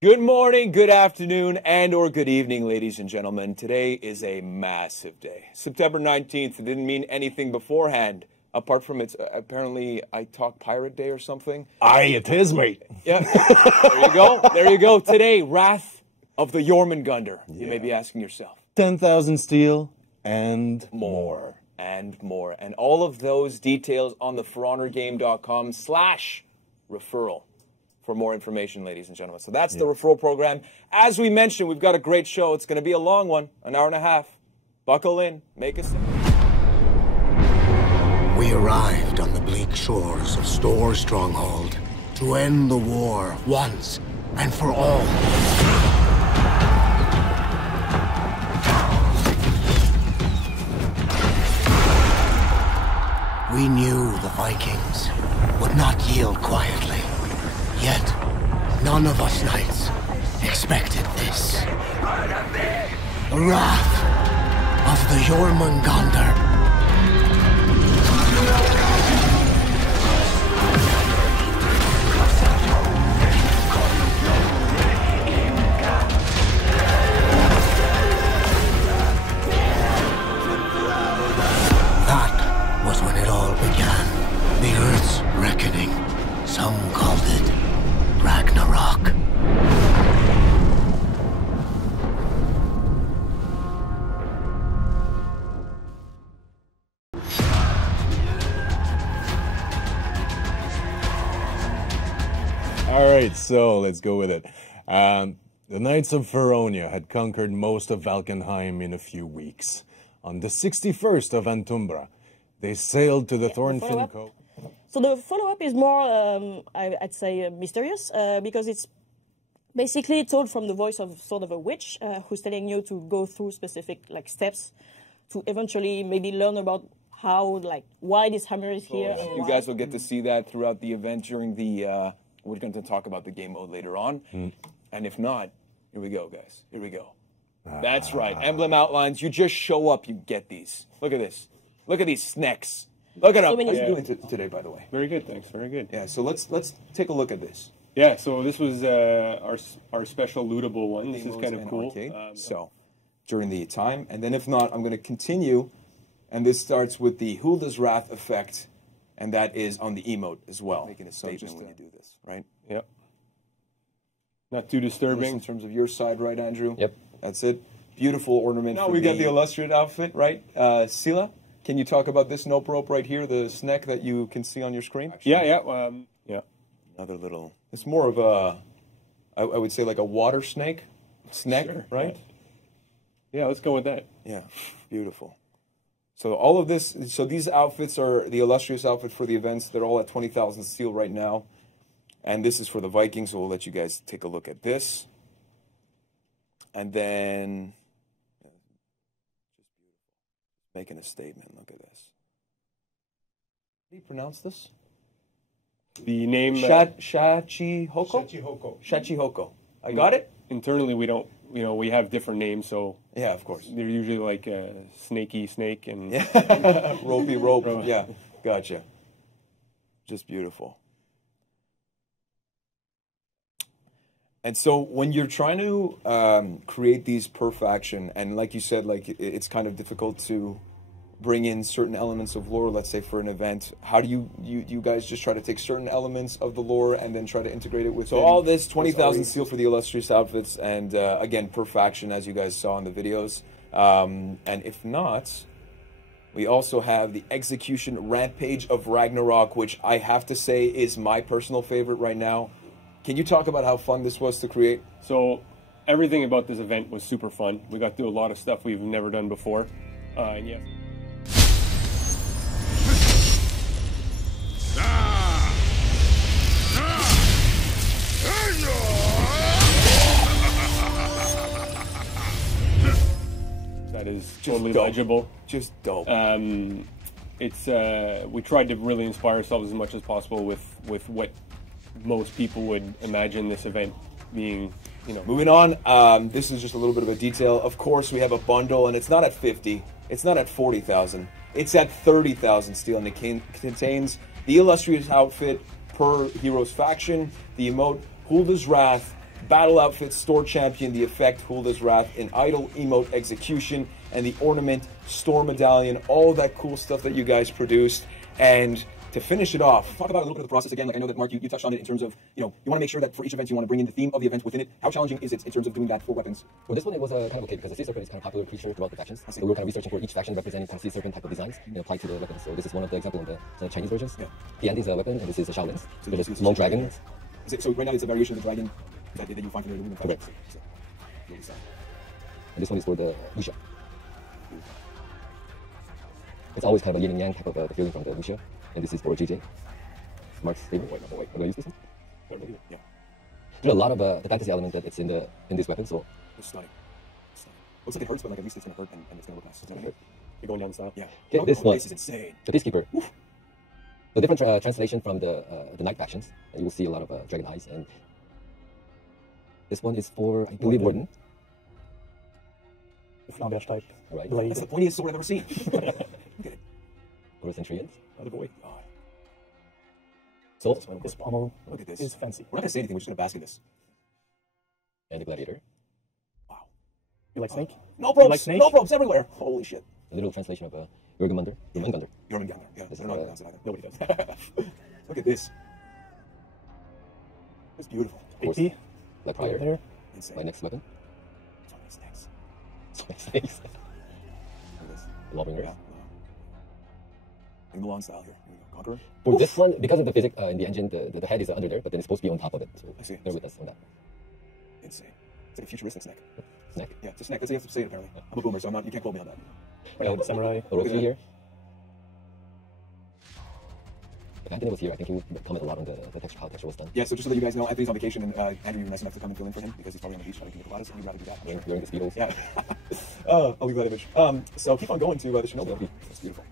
Good morning, good afternoon, and or good evening, ladies and gentlemen. Today is a massive day. September 19th. It didn't mean anything beforehand, apart from it's apparently I Talk Pirate Day or something. Aye, it is, mate. Yeah, there you go. There you go. Today, Wrath of the Jormungandr. You may be asking yourself. 10,000 steel and more. And more. And all of those details on the forhonorgame.com/referral. For more information, ladies and gentlemen. So that's the referral program. As we mentioned, we've got a great show. It's going to be a long one, an hour and a half. Buckle in, make a stand. We arrived on the bleak shores of Storr Stronghold to end the war once and for all. We knew the Vikings would not yield quietly. Yet, none of us knights expected this. The wrath of the Jormungandr. That was when it all began. The Earth's reckoning. Some called it Ragnarok. All right, so let's go with it. The Knights of Feronia had conquered most of Valkenheim in a few weeks. On the 61st of Antumbra, they sailed to the Thornfin Coast. So the follow-up is more, I'd say, mysterious, because it's basically told from the voice of sort of a witch who's telling you to go through specific steps to eventually maybe learn about how, why this hammer is here. You guys will get to see that throughout the event during the, we're going to talk about the game mode later on. And if not, here we go, guys. Here we go. That's right. Emblem outlines. You just show up, you get these. Look at this. Look at these snacks. Look at them. How are you doing today, by the way? Very good, thanks. Very good. Yeah, so let's take a look at this. Yeah, so this was our special lootable one. This is kind of cool. So, during the time, and then if not, I'm going to continue, and this starts with the Hulda's Wrath effect, and that is on the emote as well. Making a statement when you do this, right? Yep. Not too disturbing. In terms of your side, right, Andrew? Yep. That's it. Beautiful ornament. Now we got the illustrated outfit, right? Sila? Can you talk about this nope rope right here, the snack that you can see on your screen? Yeah. Another little. It's more of a, I would say like a water snake, Sure, right? Yeah, let's go with that. Yeah, beautiful. So all of this, so these outfits are the illustrious outfit for the events. They're all at 20,000 steel right now, and this is for the Vikings. So we'll let you guys take a look at this, and then. Making a statement. Look at this. How do you pronounce this? The name Shachihoko? Shachihoko. I got it? Internally, we don't. We have different names, so yeah, of course. They're usually like snaky snake and ropey rope. Yeah, gotcha. Just beautiful. And so when you're trying to create these per faction, and like you said, it's kind of difficult to bring in certain elements of lore, let's say for an event, how do you guys just try to take certain elements of the lore and then try to integrate it with so all this 20,000 steel for the illustrious outfits, and again, per faction, as you guys saw in the videos. And if not, we also have the Execution Rampage of Ragnarok, which I have to say is my personal favorite right now. Can you talk about how fun this was to create? So everything about this event was super fun. We got to do a lot of stuff we've never done before. And yeah. That is totally legible. Just dope. It's we tried to really inspire ourselves as much as possible with what most people would imagine this event being, Moving on, this is just a little bit of a detail. Of course, we have a bundle, and it's not at 50, it's not at 40,000, it's at 30,000 steel, and it contains the illustrious outfit per hero's faction, the emote Hulda's Wrath, battle outfit, store champion, the effect, Hulda's Wrath, an idol emote execution, and the ornament, store medallion, all that cool stuff that you guys produced. And to finish it off, talk about a little bit of the process again. Like I know that Mark, you touched on it in terms of, you want to make sure that for each event you want to bring in the theme of the event within it. How challenging is it in terms of doing that for weapons? Well, this one it was kind of okay because the sea serpent is kind of popular creature throughout the factions. So we were kind of researching for each faction representing kind of sea serpent type of designs and applied to the weapons. So this is one of the examples in the Chinese versions. Yeah. The end is a weapon, and this is a Shaolin. So there's a long dragon. Is it, so right now it's a variation of the dragon that you find from the movement. Correct. And this one is for the Wuxia. It's always kind of a yin and yang type of the feeling from the Wuxia. And this is for JJ. Mark's favorite. Wait, do I use this one? Yeah. There's a lot of the fantasy element that it's in this weapon, so it's stunning. Looks like it hurts, but like at least it's gonna hurt and it's gonna look nice. You're going down the style. Yeah. okay, this one This is insane. the Peacekeeper. Oof. The different translation from the Knight factions. You will see a lot of dragon eyes, and this one is for I believe Warden. The Flamberge type. Right. Blade. That's the pointiest sword I've ever seen. Look at it. Or Centurions. Other boy. God. So This pommel Look at this. is fancy. We're not gonna say anything. We're just gonna bask in this. and the Gladiator. Wow. You like Snake? No You probes. like Snake? No probes everywhere. Holy shit. A little translation of Jurgenmunder. Jurgenmunder. Jormungandr. Yeah. I don't know how to pronounce it either. Nobody does. Look at this. It's beautiful. Of course, AP. like prior. There. Insane. My next weapon. So many snakes. So many snakes. Look at this. The Lawbringers. Yeah. In Milan style here. Here we go. Conqueror. For this one, because of the physics in the engine, the head is under there, but then it's supposed to be on top of it. So I see. bear with us on that. Insane. It's like a futuristic snack. Snack. Yeah, it's a snack. That's how you have to say it apparently. I'm a boomer, so I'm not. You can't quote me on that. Right, Samurai. Orochi here. If Anthony was here, I think he would comment a lot on the texture, how texture was done. Yeah, so just so that you guys know, Anthony's on vacation, and Andrew, you're nice enough to come and fill in for him because he's probably on the beach having pina coladas, and you'd rather do that. I'm sure. Wearing the Speedos. Yeah. I'll leave that image. So keep on going to the Shinobi. That's beautiful.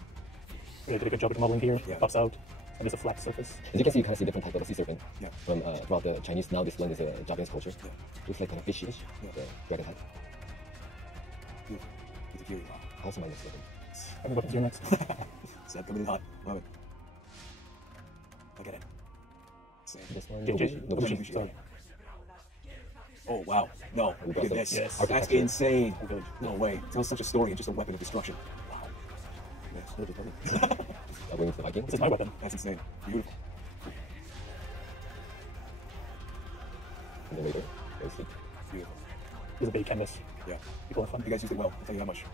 Really did a good job with the modeling here. Yeah. Pops out. And there's a flat surface. As you can see, you kind of see different type of a sea serpent Yeah. from throughout the Chinese. Now this one is a Japanese culture. Yeah. Looks like kind of fishy-ish. Yeah. The dragon head. Beautiful. With the Kiri. Wow. Also my next weapon. I think weapons here next. Set coming in hot. Love it. Look at it. Insane. This one. JJ. No, Gucci. Sorry. Oh wow. No, look at this. Yes. That's Architecture. insane. Good. No way. It tells such a story and just a weapon of destruction. Wow. Yes. That brings the Viking. This is my weapon. That's insane. Beautiful. And the Raider. Very sleek. Beautiful. It's a big canvas. Yeah. People have fun. You guys used it well. I'll tell you that much.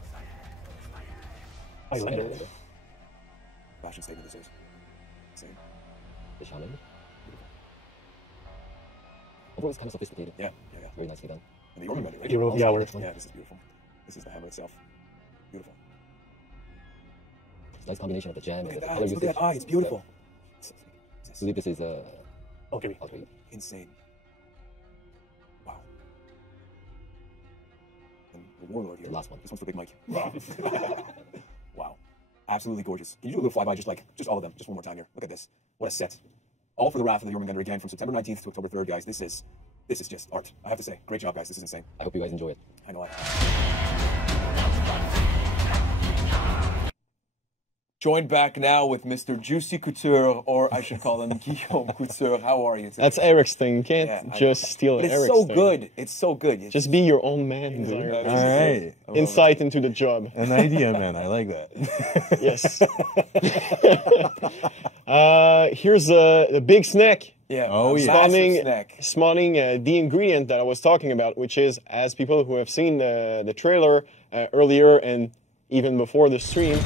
Highlander. Fashion statement this is. Insane. The Shaman. Overall, it's kind of sophisticated. Yeah. Very nicely done. And the Jormungandr, right? Hero of the hour. Yeah, this is beautiful. This is the hammer itself. Beautiful. It's a nice combination of the gem Look and at the that. color Look at that usage. eye. It's beautiful. I believe this is Okay. Valkyrie. Insane. Wow. And the Warlord here. The last one. This one's for Big Mike. Wow. Absolutely gorgeous. Can you do a little flyby, just all of them, just one more time here? Look at this. What a set. All for the Wrath of the Jormungandr again from September 19th to October 3rd, guys. This is just art. I have to say, great job, guys. This is insane. I hope you guys enjoy it. I know. Joined back now with Mr. Juicy Couture, or I should call him Guillaume Couture. How are you today? That's Eric's thing. You can't Yeah, I just know. steal But it's Eric's so thing. good. It's so good. Just be your own man. dude. All right. Insight into the job. An idea, man. I like that. Yes. Here's a big snack. Yeah. Oh, yeah. Spawning, Snack. spawning the ingredient that I was talking about, which is, as people who have seen the trailer earlier and even before the stream,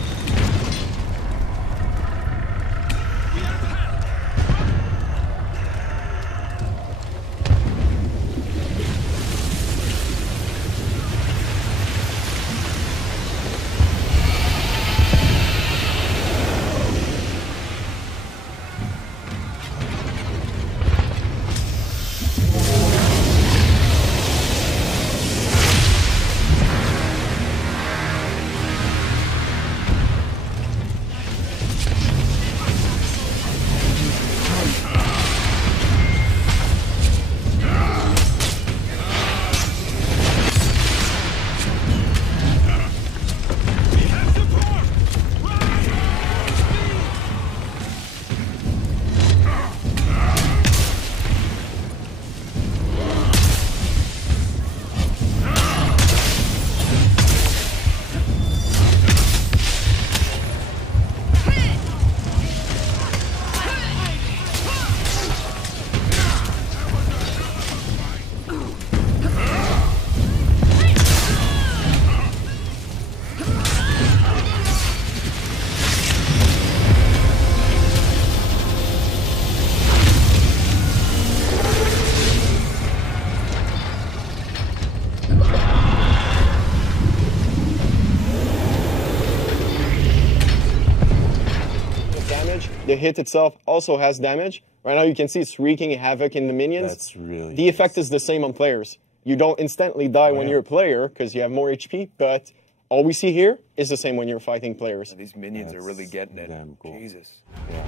the hit itself also has damage. Right now you can see it's wreaking havoc in the minions. That's really the effect is the same on players. You don't instantly die when yeah. you're a player because you have more HP, but all we see here is the same when you're fighting players. These minions are really getting it. damn cool. Jesus. Yeah.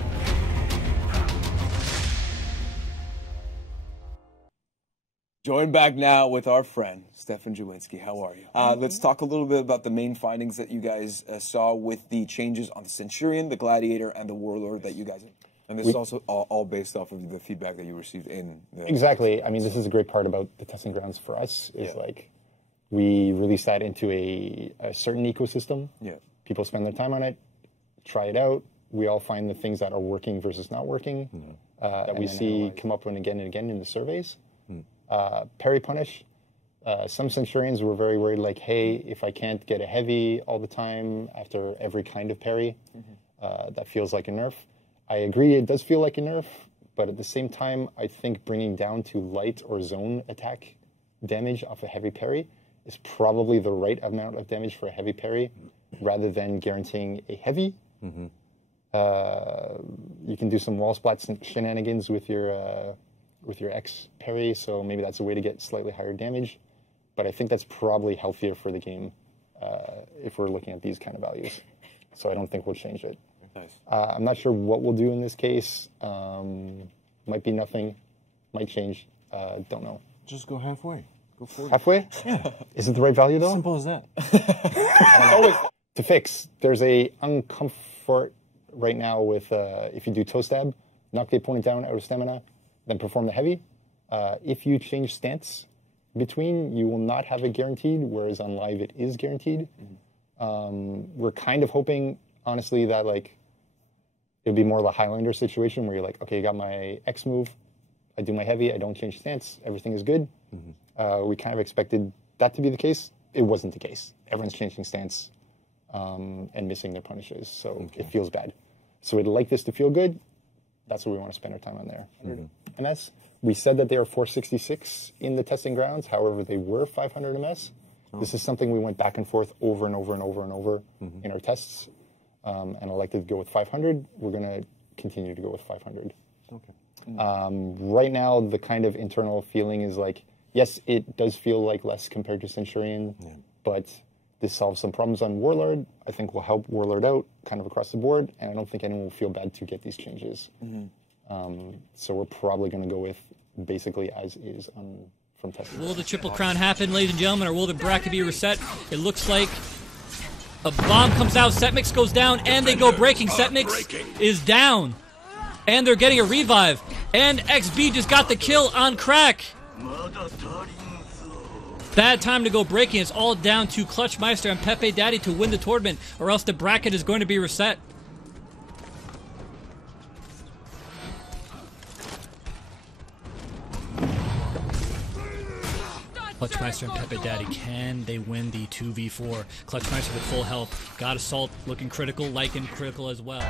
Joined back now with our friend, Stefan Jawinski. How are you? Let's talk a little bit about the main findings that you guys saw with the changes on the Centurion, the Gladiator, and the Warlord that you guys... And this is also all based off of the feedback that you received in the... Exactly. I mean, this is a great part about the testing grounds for us, is like, we release that into a certain ecosystem. Yeah. People spend their time on it, try it out. We all find the things that are working versus not working, that we see come up and again in the surveys. Parry punish. Some Centurions were very worried, like, hey, if I can't get a heavy all the time after every kind of parry, that feels like a nerf. I agree, it does feel like a nerf, but at the same time, I think bringing down to light or zone attack damage off a heavy parry is probably the right amount of damage for a heavy parry, rather than guaranteeing a heavy. You can do some wall splat shenanigans with your X parry, so maybe that's a way to get slightly higher damage. But I think that's probably healthier for the game if we're looking at these kind of values. So I don't think we'll change it. Nice. I'm not sure what we'll do in this case. Might be nothing. Might change. Don't know. Just go halfway. Go forward. Halfway? Yeah. Is it the right value though? Simple as that. To fix, there's a uncomfort right now with if you do toe stab, knock the opponent down out of stamina, then perform the heavy. If you change stance between, you will not have it guaranteed, whereas on live it is guaranteed. We're kind of hoping, honestly, that like it'd be more of a Highlander situation where you're like, okay, I got my X move, I do my heavy, I don't change stance, everything is good. We kind of expected that to be the case. It wasn't the case. Everyone's changing stance and missing their punishes, so it feels bad. So we'd like this to feel good. That's what we want to spend our time on there. MS, we said that they are 466 in the testing grounds. However, they were 500 MS. This is something we went back and forth over and over and over and over in our tests. And I elected to go with 500. We're going to continue to go with 500. Okay. Right now, the kind of internal feeling is like, yes, it does feel like less compared to Centurion, but this solves some problems on Warlord. I think will help Warlord out kind of across the board, and I don't think anyone will feel bad to get these changes. So we're probably going to go with basically as is from testing. Will the Triple Crown happen, ladies and gentlemen, or will the bracket be reset? It looks like a bomb comes out, Setmix goes down, and they go breaking. Setmix is down, and they're getting a revive, and XB just got the kill on Crack. Bad time to go breaking. It's all down to Clutchmeister and Pepe Daddy to win the tournament, or else the bracket is going to be reset. Clutchmeister and Pepe Daddy, can they win the 2v4? Clutchmeister with full health. Got Assault looking critical, Lycan critical as well.